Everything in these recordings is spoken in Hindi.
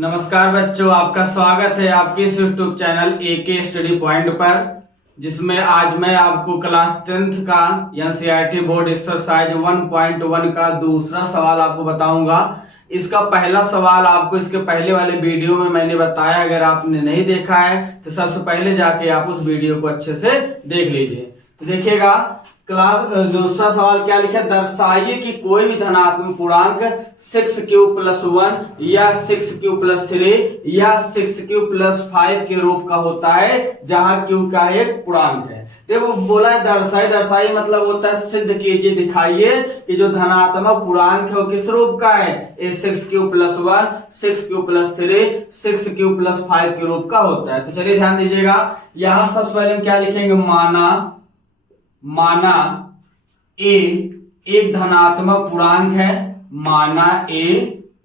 नमस्कार बच्चों, आपका स्वागत है आपके इस YouTube channel AK study point पर, जिसमें आज मैं आपको क्लास 10th का एनसीईआरटी बोर्ड एक्सरसाइज 1.1 का दूसरा सवाल आपको बताऊंगा। इसका पहला सवाल आपको इसके पहले वाले वीडियो में मैंने बताया। अगर आपने नहीं देखा है तो सबसे पहले जाके आप उस वीडियो को अच्छे से देख लीजिए। तो देखिएगा, क्लास दूसरा सवाल क्या लिखा है, दर्शाइए कि कोई भी धनात्मक पूर्णांक 6q+1 या 6q+3 या 6q+5 के रूप का होता है, जहां q का एक पूर्णांक है। देखो बोला है दर्शाइए मतलब होता है सिद्ध कीजिए, दिखाइए कि जो धनात्मक पूर्णांक है वो किस रूप का है। 6q+1, 6q+3, 6q+5 के रूप का होता है। तो चलिए ध्यान दीजिएगा, यहां सबसे पहले हम क्या लिखेंगे, माना ए एक धनात्मक पूर्णांक है। माना ए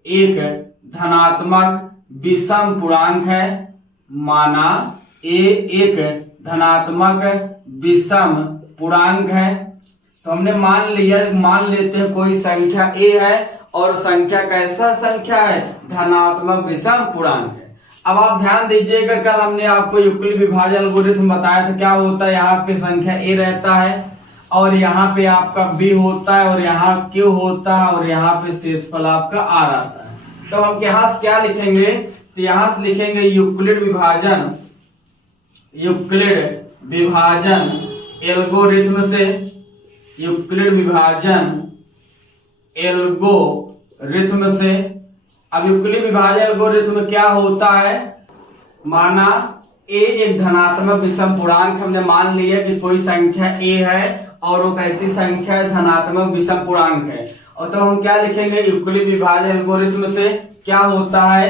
एक धनात्मक विषम पूर्णांक है। माना ए एक धनात्मक विषम पूर्णांक है। तो हमने मान लेते हैं कोई संख्या ए है और संख्या कैसा संख्या है, धनात्मक विषम पूर्णांक है। अब आप ध्यान दीजिएगा, कल हमने आपको यूक्लिड विभाजन एल्गोरिथम बताया था। क्या होता है, यहाँ पे संख्या ए रहता है और यहाँ पे आपका बी होता है और यहाँ क्यू होता है और यहाँ पे शेषफल आपका आर आता है। तो हम यहाँ से क्या लिखेंगे, तो यहाँ से लिखेंगे यूक्लिड विभाजन एल्गोरिथम से। यूक्लिड विभाजन एल्गोरिथम से। अब यूक्लिड विभाजन एल्गोरिथम में क्या होता है, माना ए एक धनात्मक विषम पूर्णांक, हमने मान लिया कि कोई संख्या ए है और वो कैसी संख्या है, धनात्मक विषम पूर्णांक है। और तो हम क्या लिखेंगे, यूक्लिड विभाजन एल्गोरिथम से क्या होता है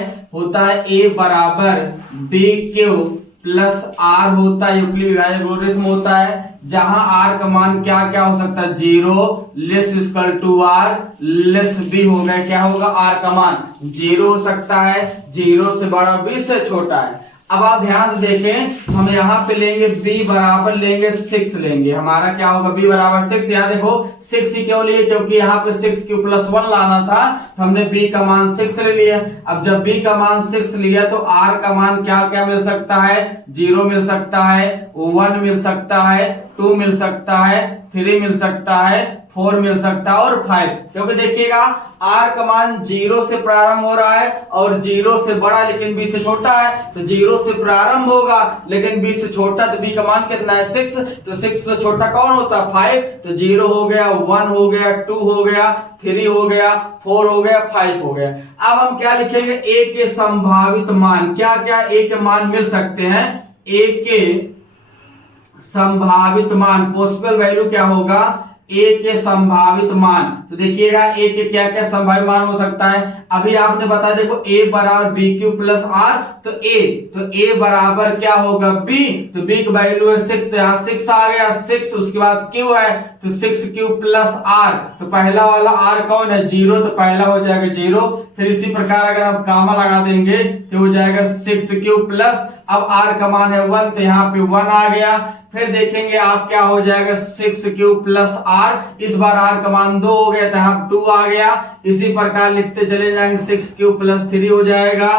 ए बराबर बी क्यू प्लस आर होता है। यूक्लिड विभाजन एल्गोरिथम होता है जहां आर का मान क्या क्या हो सकता है, 0 less equal to R less B हो गया। क्या होगा, आर का मान 0 हो सकता है, 0 से बड़ा, बी से छोटा है। अब आप ध्यान से देखें, हम यहाँ पे लेंगे b बराबर लेंगे 6 लेंगे। हमारा क्या होगा, b बराबर 6। यहाँ देखो 6 ही क्यों लिए, क्योंकि यहाँ पे 6q+1 लाना था, तो हमने b का मान 6 ले लिया। अब जब b का मान 6 लिया तो r का मान क्या क्या मिल सकता है, 0 मिल सकता है, 1 मिल सकता है, 2 मिल सकता है, 3 मिल सकता है, 4 मिल सकता है और 5। क्योंकि देखिएगा r का मान 0 से प्रारंभ हो रहा है और 0 से बड़ा लेकिन b से छोटा है। तो 0 से प्रारंभ होगा लेकिन b से छोटा, तो b का मान कितना है, 6। तो 6 से छोटा कौन होता है, 5। तो 0 हो गया, 1 हो गया, 2 हो गया, 3 हो गया, 4 हो गया, 5 हो गया। अब हम क्या लिखेंगे, a के संभावित मान, क्या क्या a के मान मिल सकते हैं, a के संभावित मान, पॉसिबल वैल्यू क्या होगा, ए के संभावित मान। तो देखिएगा ए के क्या क्या संभावित मान हो सकता है। अभी आपने बताया, देखो ए बराबर बी क्यू प्लस आर, तो ए बराबर क्या होगा, बी। तो बी की वैल्यू है 6, तो यहाँ 6 आ गया, 6। उसके बाद क्यू है तो 6q प्लस आर, तो पहला वाला आर कौन है, 0, तो पहला हो जाएगा 0। फिर इसी प्रकार अगर आप गामा लगा देंगे तो हो जाएगा 6q प्लस, अब r का मान है 1, तो यहाँ पे 1 आ गया। फिर देखेंगे आप क्या हो जाएगा, 6q प्लस आर, इस बार r का मान 2 हो गया, तो यहाँ 2 आ गया। इसी प्रकार लिखते चले जाएंगे, 6q प्लस 3 हो जाएगा,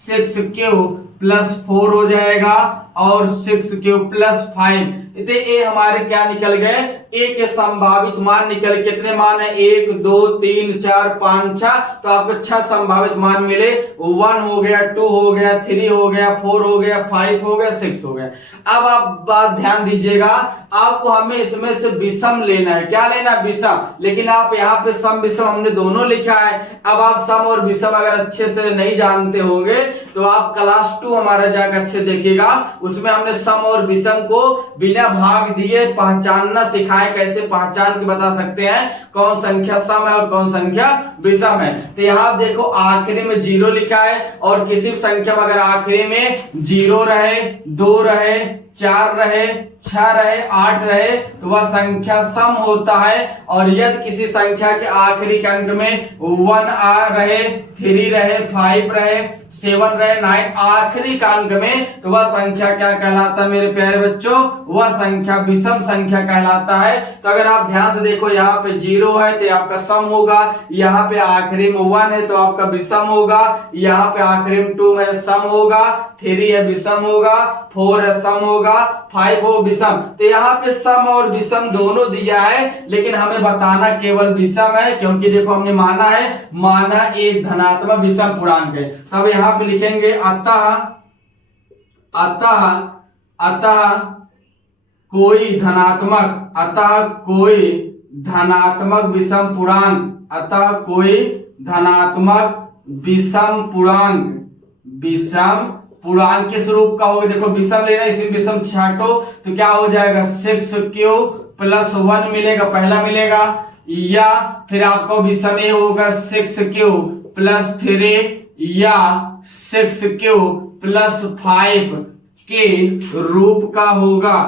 6q प्लस 4 हो जाएगा और 6q प्लस 5। इतने ए हमारे क्या निकल गए, ए के संभावित मान निकल, कितने मान है, 1 2 3 4 5 6। तो आपको 6 संभावित मान मिले, 1 हो गया, 2 हो गया, 3 हो गया, 4 हो गया, 5 हो गया, 6 हो गया। अब आप बात ध्यान दीजिएगा, आपको हमें इसमें से विषम लेना है। क्या लेना, विषम। लेकिन आप यहाँ पे सम विषम हमने दोनों लिखा है। अब आप सम और विषम अगर अच्छे से नहीं जानते होंगे तो आप क्लास 2 हमारा जाकर अच्छे देखिएगा, उसमें हमने सम और विषम को बिना भाग दिए पहचानना सिखाए, कैसे पहचान के बता सकते हैं कौन संख्या सम है और कौन संख्या विषम है। तो यहाँ देखो आखिरी में 0 लिखा है और किसी भी संख्या में अगर आखिरी में 0 रहे, 2 रहे, 4 रहे, 6 रहे 8 रहे तो वह संख्या सम होता है, और यदि किसी संख्या के आखिरी के अंक में 1 रहे, 3 रहे, 5 रहे, 7 रहे, 9 आखिरी का अंक में, तो वह संख्या क्या कहलाता है मेरे प्यारे बच्चों? वह संख्या विषम संख्या कहलाता है। तो अगर आप ध्यान से देखो, यहाँ पे 0 है तो आपका सम होगा, यहाँ पे आखिरी में 1 है तो आपका विषम होगा, यहाँ पे आखिरी में 2 है सम होगा, 3 है विषम होगा, 4 है सम होगा, 5 हो विषम। तो यहाँ पे सम और विषम दोनों दिया है, लेकिन हमें बताना केवल विषम है, क्योंकि देखो हमने माना एक धनात्मक विषम पूर्णांक है। तब यहाँ पे लिखेंगे अतः कोई धनात्मक विषम पूर्णांक, अतः कोई धनात्मक विषम पूर्णांक किस रूप का होगा? देखो विषम लेना, इसी विषम छाटो तो क्या हो जाएगा? 6 प्लस 1 मिलेगा, पहला मिलेगा, या फिर आपको विषम ए होगा 6 प्लस 3 या 6 प्लस 5 के रूप का होगा।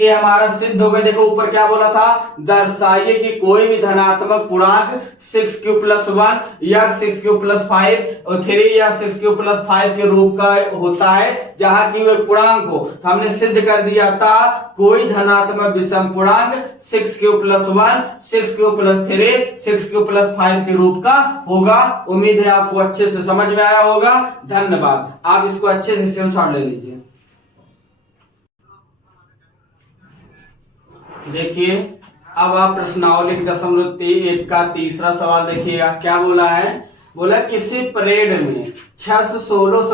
ये हमारा सिद्ध हो गया। देखो ऊपर क्या बोला था? दर्शाइए कि कोई भी धनात्मक पूर्णांक 6 प्लस 1 या 6 प्लस 5 और 3 या 6 प्लस 5 के रूप का होता है, जहां की वह पूर्णांक हो। तो हमने सिद्ध कर दिया था कोई धनात्मक विषम पूर्णांक 6 प्लस 1, 6 प्लस 3, 6 प्लस 5 के रूप का होगा। उम्मीद है आपको अच्छे से समझ में आया होगा। धन्यवाद। आप इसको अच्छे से स्क्रीनशॉट ले लीजिए। देखिए अब आप प्रश्नावली 0.1 का तीसरा सवाल देखिएगा। क्या बोला है? बोला किसी परेड में 616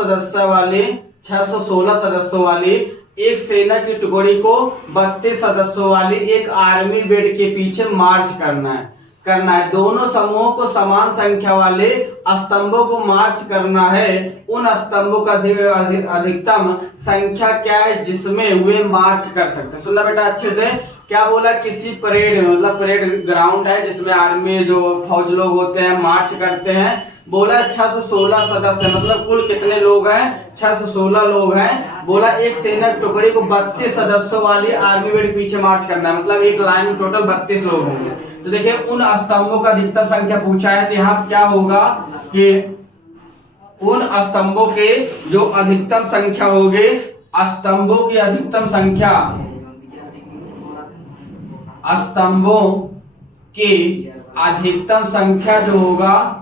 सदस्यों वाली एक सेना की टुकड़ी को 32 सदस्यों वाली एक आर्मी बेड के पीछे मार्च करना है। दोनों समूहों को समान संख्या वाले स्तंभों को मार्च करना है। उन स्तंभों का अधिकतम संख्या क्या है जिसमें वे मार्च कर सकते हैं? सुनना बेटा अच्छे से। क्या बोला? किसी परेड में, मतलब परेड ग्राउंड है जिसमें आर्मी जो फौज लोग होते हैं मार्च करते हैं। बोला 616 सदस्य, मतलब कुल कितने लोग हैं? 616 लोग हैं। बोला एक सेना की टुकड़ी को 32 सदस्यों वाली आर्मी बेड पीछे मार्च करना है, मतलब एक लाइन में टोटल 32 लोग होंगे। तो देखिए उन स्तंभों का अधिकतम संख्या पूछा है, तो यहाँ क्या होगा कि उन स्तंभों के जो अधिकतम संख्या होगी, स्तंभों की अधिकतम संख्या, स्तंभों की अधिकतम संख्या जो होगा,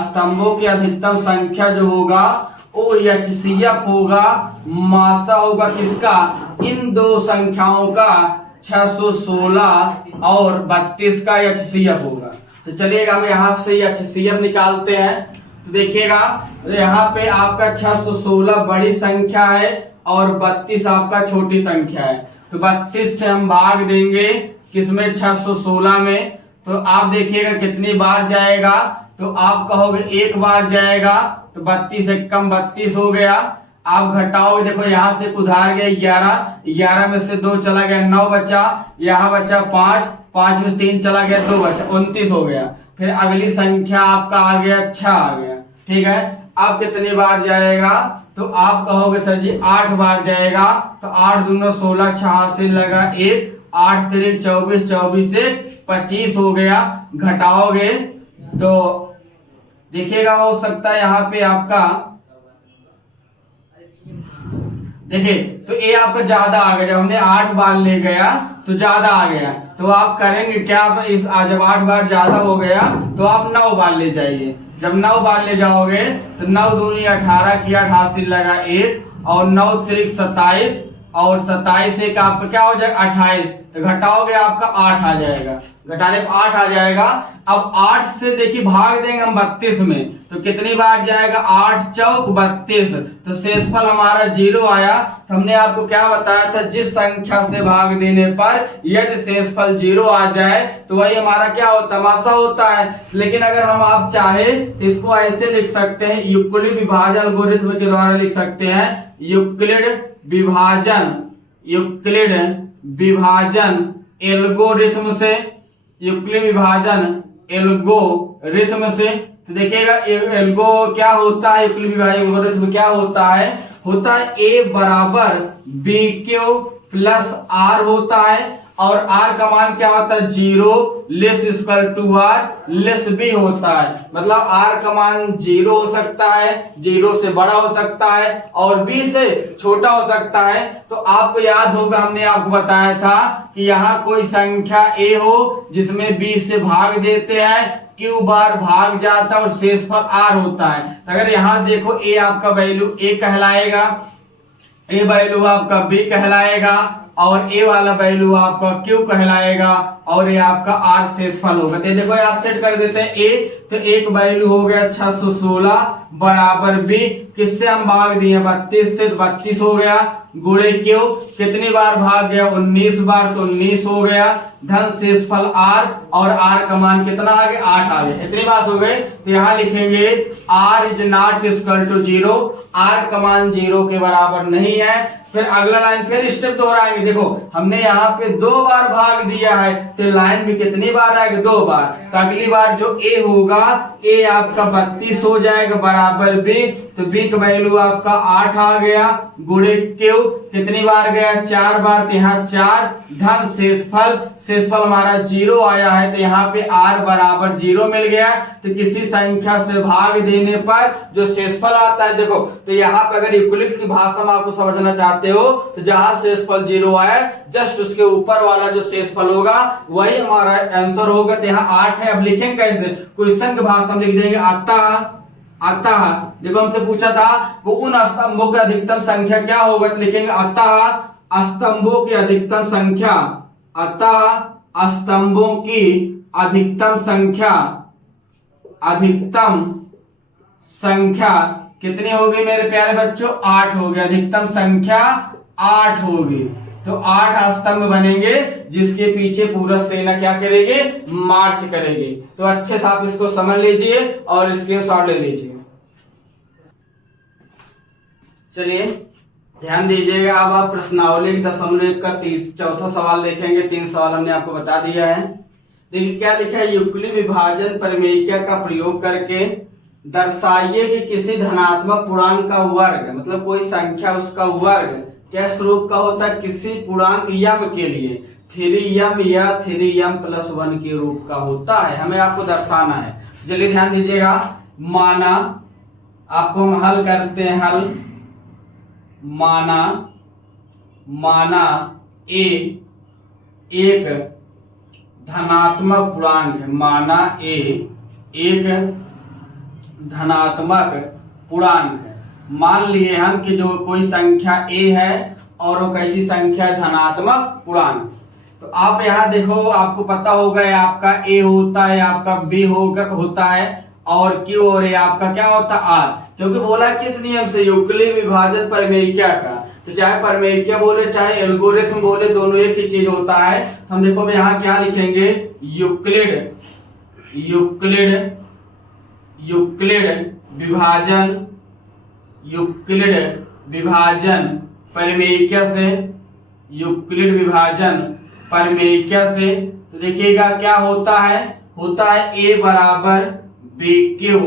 स्तंभों की अधिकतम संख्या जो होगा वो HCF होगा। मासा होगा किसका? इन दो संख्याओं का 616 और 32 का HCF होगा। तो चलिएगा हम यहाँ से HCF निकालते हैं। तो देखिएगा यहाँ पे आपका 616 बड़ी संख्या है और 32 आपका छोटी संख्या है। तो 32 से हम भाग देंगे किसमें? 616 में। तो आप देखिएगा कितनी बार जाएगा? तो आप कहोगे एक बार जाएगा, तो 32 से कम 32 हो गया। आप घटाओगे, देखो यहाँ से उधार गया 11 में से 2 चला गया 9 बचा, यहाँ बचा 5 में से 3 चला गया 2 बचा 29 हो गया। फिर अगली संख्या आपका आ गया 6 आ गया। ठीक है, अब कितनी बार जाएगा? तो आप कहोगे सर जी 8 बार जाएगा। तो 8 दूना 16, 6 से लगा 1, 8 3 24, 24 से 25 हो गया। घटाओगे तो देखिएगा हो सकता है यहाँ पे आपका, देखिए तो ये आपका ज्यादा आ गया। जब हमने 8 बार ले गया तो ज्यादा आ गया। तो आप करेंगे क्या? आप इस जब 8 बार ज्यादा हो गया तो आप 9 बार ले जाइए। जब 9 बार ले जाओगे तो 9 दूनी 18 किया, 88 लगा 1 और 9 3 27 और 27 एक आपका क्या हो जाएगा? 28। तो घटाओगे आपका 8 आ जाएगा। घटाने पर 8 आ जाएगा। अब 8 से देखिए भाग देंगे हम 32 में, तो कितनी बार जाएगा? 8 चौक 32। तो शेषफल हमारा 0 आया। तो हमने आपको क्या बताया था? जिस संख्या से भाग देने पर यदि शेषफल 0 आ जाए तो वही हमारा क्या होता? तमाशा होता है। लेकिन अगर हम आप चाहे तो इसको ऐसे लिख सकते हैं, यूक्लिड विभाजन एल्गोरिथ्म के द्वारा लिख सकते हैं। यूक्लिड विभाजन एल्गोरिथम से तो देखिएगा एल्गो क्या होता है, एल्गोरिथ्म क्या होता है ए बराबर बी क्यू प्लस आर होता है, और आर का मान क्या होता है 0 less equal to R less B होता है। मतलब आर का मान 0 हो सकता है, 0 से बड़ा हो सकता है और बी से छोटा हो सकता है। तो आपको याद होगा हमने आपको बताया था कि यहाँ कोई संख्या ए हो जिसमें बी से भाग देते हैं, क्यू बार भाग जाता है और शेषफल आर होता है। तो अगर यहाँ देखो ए आपका वैल्यू ए कहलाएगा, ए वैल्यू आपका बी कहलाएगा, और ए वाला वैल्यू आपका क्यू कहलाएगा, और ये आपका आर शेषफल होगा। तो देखो आप सेट कर देते हैं ए, तो एक वैल्यू हो गया 616 बराबर बी, किससे हम भाग दिए 32 से, 32 हो गया, गुणे क्यू कितनी बार भाग गया 19 बार, तो 19 हो गया, धन शेषफल आर, और आर का मान कितना आ गया 8 आ गया। इतनी बात हो गई। तो यहाँ लिखेंगे R is not equal to 0, R का मान 0 के बराबर नहीं है। फिर अगला लाइन फिर स्टेप दोहराएंगे। देखो हमने यहाँ पे 2 बार भाग दिया है, तो लाइन में कितनी बार आएगा 2 बार। तो अगली बार जो ए होगा, ए आपका 32 हो जाएगा बराबर बी, तो बी का वैल्यू आपका 8 आ गया, गुणे क्यू कितनी बार गया 4 बार, तो यहाँ 4, धन शेषफल, शेषफल हमारा 0 आया है, तो यहाँ पे आर बराबर 0 मिल गया। तो किसी संख्या से भाग देने पर जो शेषफल आता है, देखो तो यहाँ पे अगर यूक्लिड की भाषा में आपको समझना चाहते हो, तो जहां शेषफल 0 आए जस्ट उसके ऊपर वाला जो शेषफल होगा वही हमारा आंसर होगा। तो यहाँ 8 है। अब लिखेंगे कैसे, क्वेश्चन की भाषा में लिख देंगे अतः देखो हमसे पूछा था वो उन स्तंभों की अधिकतम संख्या क्या होगा, तो लिखेंगे अतः स्तंभों की अधिकतम संख्या, अतः स्तंभों की अधिकतम संख्या कितनी होगी मेरे प्यारे बच्चों 8 होगी, अधिकतम संख्या 8 होगी। तो 8 स्तंभ बनेंगे जिसके पीछे पूरा सेना क्या करेगी मार्च करेगी। तो अच्छे से आप इसको समझ लीजिए और स्क्रीनशॉट ले लीजिए। चलिए ध्यान दीजिएगा। अब आप प्रश्नावली 0.1 का 4था सवाल देखेंगे। 3 सवाल हमने आपको बता दिया है। देखिए क्या लिखा है, यूक्लिड विभाजन प्रमेय का प्रयोग करके दर्शाइए कि किसी धनात्मक पूर्णांक का वर्ग, मतलब कोई संख्या उसका वर्ग किस रूप का होता है, किसी पूर्णांक यम के लिए 3m या 3m+1 के रूप का होता है, हमें आपको दर्शाना है। चलिए ध्यान दीजिएगा। माना आपको हम हल करते हैं, हल माना ए एक धनात्मक पूर्णांक है, माना ए एक धनात्मक पूर्णांक है। मान लिए हम कि जो कोई संख्या ए है और वो कैसी संख्या धनात्मक पूर्णांक। तो आप यहाँ देखो, आपको पता होगा आपका ए होता है, आपका बी होता है, और क्यू और ए आपका क्या होता है आर, क्योंकि बोला किस नियम से, यूक्लिड विभाजन प्रमेय का। तो चाहे प्रमेय बोले चाहे एल्गोरिथम बोले, दोनों एक ही चीज होता है। हम देखो यहाँ क्या लिखेंगे, यूक्लिड विभाजन प्रमेय से तो देखिएगा क्या होता है ए बराबर बी क्यू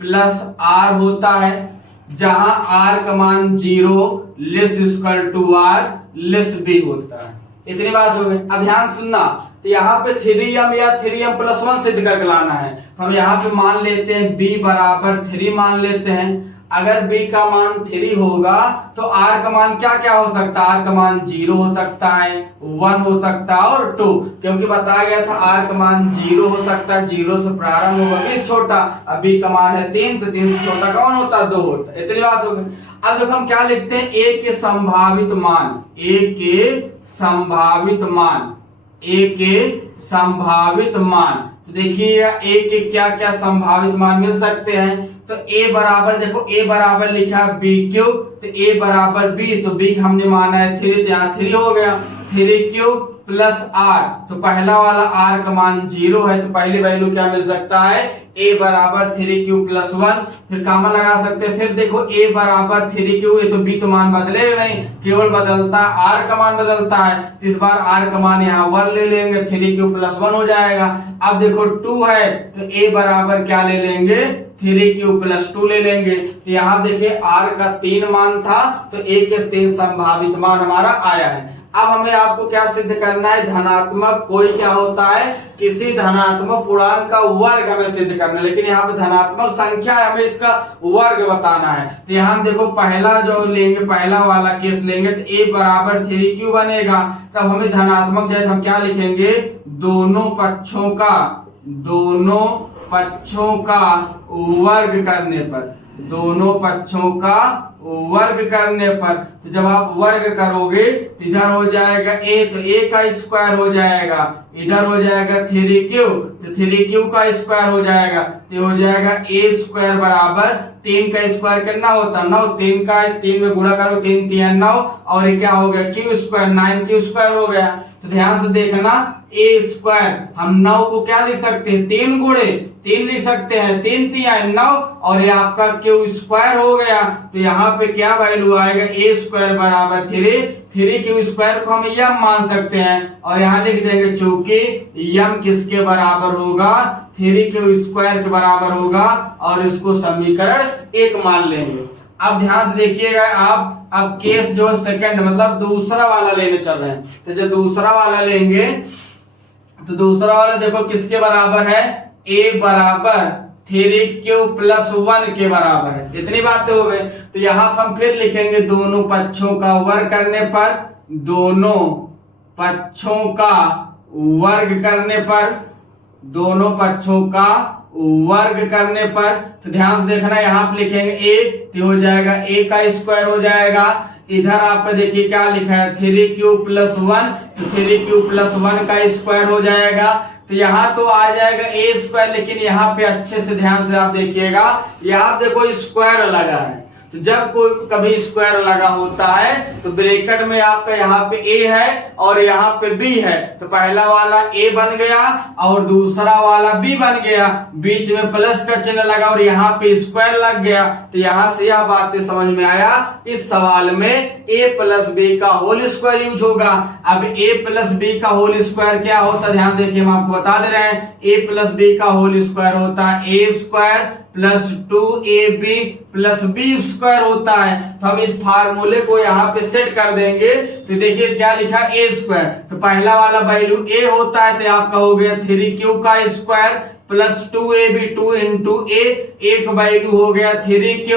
प्लस आर होता है, जहां आर का मान 0 less equal to R less B होता है। इतनी बात हो गई। अब ध्यान सुनना, तो यहाँ पे 3m या 3m+1 सिद्ध करके लाना है। तो हम यहाँ पे मान लेते हैं b बराबर 3 मान लेते हैं। अगर b का मान 3 होगा तो r का मान क्या क्या हो सकता है, r का मान 0 हो सकता है, 1 हो सकता है और 2, क्योंकि बताया गया था r का मान 0 हो सकता है, 0 से प्रारंभ होगा 20 छोटा, अब b का मान है 3, तो 3 से छोटा कौन होता है 2 होता है। इतनी बात हो गई। अब देखो हम क्या लिखते हैं, a के संभावित मान, तो देखिएगा a के क्या क्या संभावित मान मिल सकते हैं। तो a बराबर देखो, a बराबर लिखा बी क्यू, तो a बराबर b, तो b हमने माना है 3, तो यहाँ 3 हो गया, 3 क्यू प्लस आर, तो पहला वाला आर का मान 0 है, तो पहली वैल्यू क्या मिल सकता है, a बराबर 3q प्लस 1। फिर कॉमन लगा सकते हैं, फिर देखो a बराबर 3q, ये तो b तो मान बदलेगा नहीं, केवल बदलता है r का मान बदलता है, तो इस बार r का मान यहाँ 1 ले लेंगे, 3q प्लस 1 हो जाएगा। अब देखो 2 है तो a बराबर क्या ले लेंगे, 3q प्लस 2 ले लेंगे। तो यहाँ देखिए r का 3 मान था, तो a के 3 संभावित मान हमारा आया है। अब हमें आपको क्या सिद्ध करना है, धनात्मक कोई क्या होता है, किसी धनात्मक पूर्णांक का वर्ग हमें सिद्ध करना है, लेकिन यहाँ पे धनात्मक संख्या है, हमें इसका वर्ग बताना है। तो यहाँ देखो पहला जो लेंगे, पहला वाला केस लेंगे तो a बराबर 3q बनेगा, तब हमें धनात्मक चाहिए, हम क्या लिखेंगे, दोनों पक्षों का वर्ग करने पर, दोनों पक्षों का वर्ग करने पर, तो जब आप वर्ग करोगे तो इधर हो जाएगा a, तो a का स्क्वायर हो जाएगा, इधर हो जाएगा 3q, तो 3q का स्क्वायर हो जाएगा, तो हो जाएगा a स्क्वायर बराबर 3 का स्क्वायर कितना होता है 9, 3 का 3 में गुणा करो, 3 3 9, और ये क्या हो गया q स्क्वायर, 9q स्क्वायर हो गया। तो ध्यान से देखना, a स्क्वायर हम 9 को क्या लिख सकते हैं, 3 गुणे 3 लिख सकते हैं, 3 3 9, और ये आपका q स्क्वायर हो गया। तो यहाँ पे क्या वैल्यू आएगा, a स्क्वायर बराबर 3q स्क्वायर को हम यम मान सकते हैं, और यहाँ लिख देंगे चूंकि यम किसके बराबर होगा, 3q स्क्वायर के बराबर होगा, और इसको समीकरण 1 मान लेंगे। अब ध्यान से देखिएगा, आप अब केस जो सेकंड मतलब दूसरा वाला लेने चल रहे हैं, तो जब दूसरा वाला लेंगे तो दूसरा वाला देखो किसके बराबर है, a बराबर 3q प्लस 1 के बराबर है। इतनी बातें हो गई, तो यहाँ हम फिर लिखेंगे दोनों पक्षों का वर्ग करने पर, दोनों पक्षों का वर्ग करने पर, दोनों पक्षों का वर्ग करने पर, तो ध्यान से देखना, यहाँ पे लिखेंगे a, तो हो जाएगा a का स्क्वायर हो जाएगा, इधर आपका देखिए क्या लिखा है 3q प्लस 1, तो 3q प्लस 1 का स्क्वायर हो जाएगा। तो यहाँ तो आ जाएगा a स्क्वायर, लेकिन यहाँ पे अच्छे से ध्यान से आप देखिएगा, यहाँ देखो स्क्वायर लगा है, तो जब कोई कभी स्क्वायर लगा होता है तो ब्रैकेट में आपका यहाँ पे a है और यहाँ पे b है, तो पहला वाला a बन गया और दूसरा वाला b बन गया, बीच में प्लस का चिन्ह लगा और यहाँ पे स्क्वायर लग गया। तो यहाँ से यह बातें समझ में आया, इस सवाल में a प्लस b का होल स्क्वायर यूज होगा। अब a प्लस b का होल स्क्वायर क्या होता है, ध्यान देखिए हम आपको बता दे रहे हैं, a प्लस b का होल स्क्वायर होता है a square plus 2ab plus b square होता है। तो हम इस फार्मूले को यहाँ पे सेट कर देंगे, तो देखिए क्या लिखा a स्क्वायर, तो पहला वाला वैल्यू a होता है, तो आपका हो गया 3q का square plus 2ab 2 into a, एक वैल्यू हो गया 3q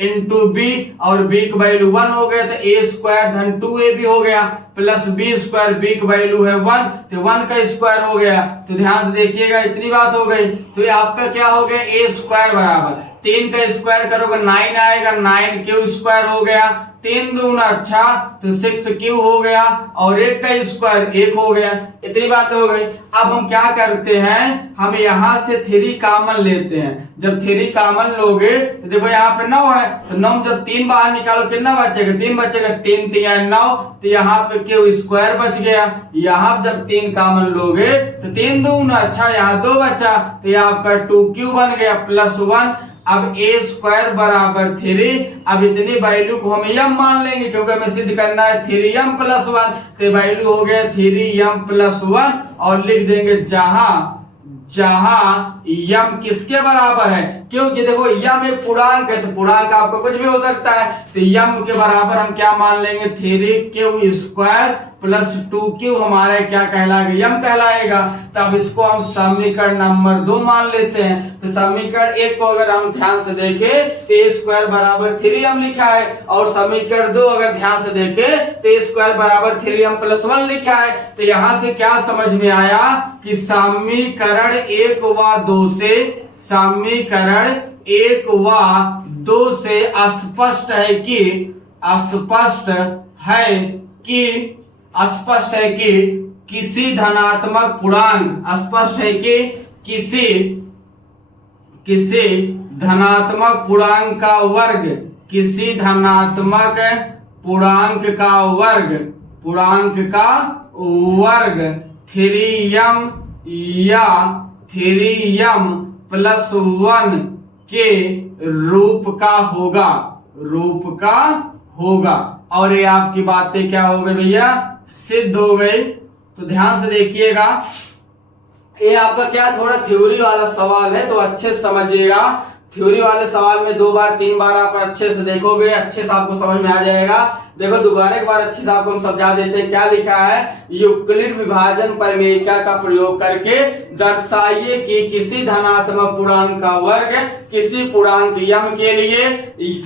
इंटू b, और b का वैल्यू 1 हो गया, तो a स्क्वायर धन 2ab हो गया प्लस b स्क्वायर, b का वैल्यू है 1, तो 1 का स्क्वायर हो गया। तो ध्यान से देखिएगा, इतनी बात हो गई। तो ये आपका क्या हो गया, a स्क्वायर बराबर 3 का स्क्वायर करोगे 9 आएगा, 9q स्क्वायर हो गया, 3 दूना अच्छा तो 6q हो गया, और 1 का स्क्वायर 1 हो गया। इतनी बातें हो गई। अब हम क्या करते हैं, हम यहाँ से 3 कॉमन लेते हैं। जब 3 कॉमन लोगे तो देखो यहाँ पे 9 है, तो 9 जब 3 बाहर निकालो कितना बचेगा, 3 बचेगा, 3 3 9, तो यहाँ पे क्यू स्क्वायर बच गया। यहाँ जब 3 कॉमन लोगे तो 3 दूना अच्छा, यहाँ 2 बचा, तो ये आपका 2q बन गया प्लस 1। अब a स्क्वायर बराबर 3, अब इतनी वैल्यू को हम यम मान लेंगे क्योंकि हमें सिद्ध करना है 3m प्लस 1, तो वैल्यू हो गया 3m प्लस 1, और लिख देंगे जहां यम किसके बराबर है, क्योंकि देखो यम एक पूर्णांक है, तो पूर्णांक आपका कुछ भी हो सकता है, तो यम के बराबर हम क्या मान लेंगे 3q स्क्वायर प्लस 2q हमारे क्या कहलाएगा, यम कहलाएगा। तब इसको हम समीकरण नंबर 2 मान लेते हैं। तो समीकरण 1 को अगर हम ध्यान से देखें तो a स्क्वायर बराबर 3m लिखा है, और समीकरण 2 अगर ध्यान से देखें तो a स्क्वायर बराबर 3m प्लस 1 लिखा है। तो यहाँ से क्या समझ में आया कि समीकरण 1 व 2 से, समीकरण 1 व 2 से स्पष्ट है कि किसी धनात्मक पूर्णांक, स्पष्ट है कि किसी धनात्मक पूर्णांक का वर्ग, किसी धनात्मक पूर्णांक का वर्ग पूर्णांक का वर्ग 3m या 3m प्लस 1 के रूप का होगा। और ये आपकी बातें क्या हो गई भैया, सिद्ध हो गई। तो ध्यान से देखिएगा, ये आपका क्या थोड़ा थ्योरी वाला सवाल है, तो अच्छे से समझिएगा। थ्योरी वाले सवाल में 2 बार 3 बार आप अच्छे से देखोगे, अच्छे से आपको समझ में आ जाएगा। देखो दोबारा एक बार अच्छे से आपको हम समझा देते हैं। क्या लिखा है, यूक्लिड विभाजन परिमेयिका का प्रयोग करके दर्शाइए कि किसी धनात्मक पूर्णांक का वर्ग किसी पूर्णांक m के लिए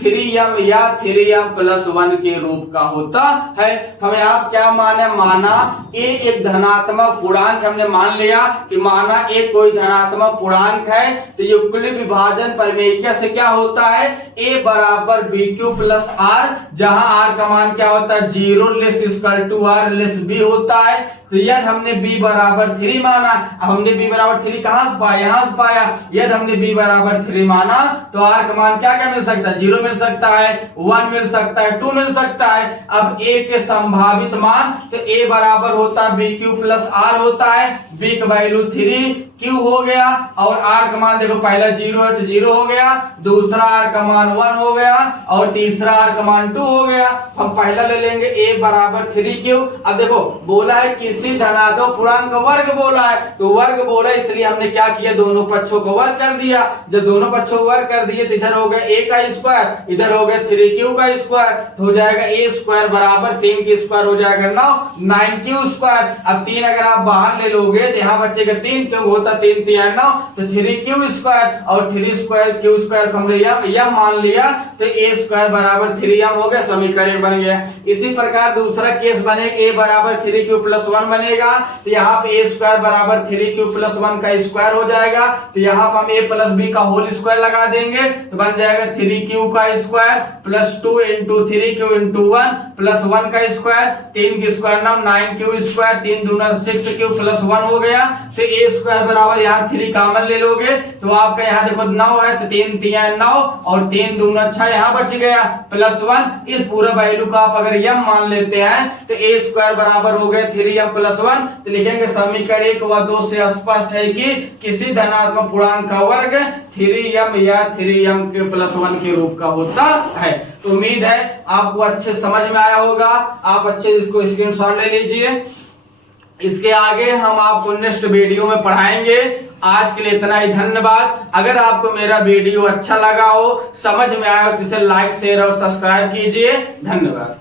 3m या 3m प्लस 1 के रूप का होता है। हमें आप क्या माना a एक धनात्मक पूर्णांक, हमने मान लिया कि माना a कोई धनात्मक पूर्णांक है, तो यूक्लिड विभाजन परिमेयिका से क्या होता है, a बराबर bq प्लस r, जहां r का मान क्या होता है 0 less equal to r less b होता है। तो यदि हमने b बराबर 3 माना, अब हमने b बराबर 3 कहां से पाया, यहां से पाया। यदि हमने b बराबर 3 माना तो r का मान क्या क्या मिल सकता है, 0 मिल सकता है, 1 मिल सकता है, 2 मिल सकता है। अब a के संभावित मान, तो a बराबर होता है bq प्लस r होता है, b का वैल्यू 3q हो गया, और r का मान देखो पहला 0 है तो 0 हो गया, दूसरा r का मान 1 हो गया, और तीसरा r का मान 2 हो गया। हम पहला ले लेंगे a बराबर 3q। अब देखो बोला है किसी धनात्मक पूर्णांक का वर्ग बोला है, तो वर्ग बोला इसलिए हमने क्या किया, दोनों पक्षों को वर्ग कर दिया। जब दोनों पक्षों को वर्ग कर दिए तो इधर हो गया a का स्क्वायर, इधर हो गया 3q का स्क्वायर, तो हो जाएगा a स्क्वायर बराबर 3 की स्क्वायर हो जाएगा 9q स्क्वायर। अब 3 अगर आप बाहर ले लोगे तो यहाँ बचेगा 3, क्यों होता 3 3 9, तो 3q स्क्वायर, और 3 स्क्वायर q स्क्वायर को हमने यम मान लिया, तो a स्क्वायर बराबर 3m हो गया, समीकरण बन गया। इसी प्रकार दूसरा केस बनेगा a बराबर 3q प्लस 1 बनेगा, तो यहाँ पे a स्क्वायर बराबर 3q प्लस 1 का स्क्वायर हो जाएगा, तो यहाँ पे हम a प्लस b का होल स्क्वायर लगा देंगे, तो बन जाएगा 3q का square plus 2 into 3q into 1 plus 1 का स्क्वायर, 3 की स्क्वायर 9q स्क्वायर, 3 दूना 6q प्लस 1 हो गया। तो a स्क्वायर बराबर यहाँ 3 कॉमन ले लोगे तो आपका यहाँ देखो 9 है, तो 3 3 9 और 3 दूना 6 यहाँ बच गया प्लस 1। इस पूरा वैल्यू को आप अगर m मान लेते हैं तो a स्क्वायर बराबर हो गया 3m प्लस 1। तो लिखेंगे समीकरण 1 व 2 से स्पष्ट है कि किसी धनात्मक पूर्णांक का वर्ग 3m या 3m के प्लस 1 के रूप का होता है। तो उम्मीद है आपको अच्छे समझ में आया होगा, आप अच्छे इसको स्क्रीनशॉट ले लीजिए। इसके आगे हम आपको नेक्स्ट वीडियो में पढ़ाएंगे। आज के लिए इतना ही, धन्यवाद। अगर आपको मेरा वीडियो अच्छा लगा हो, समझ में आया हो, तो इसे लाइक शेयर और सब्सक्राइब कीजिए। धन्यवाद।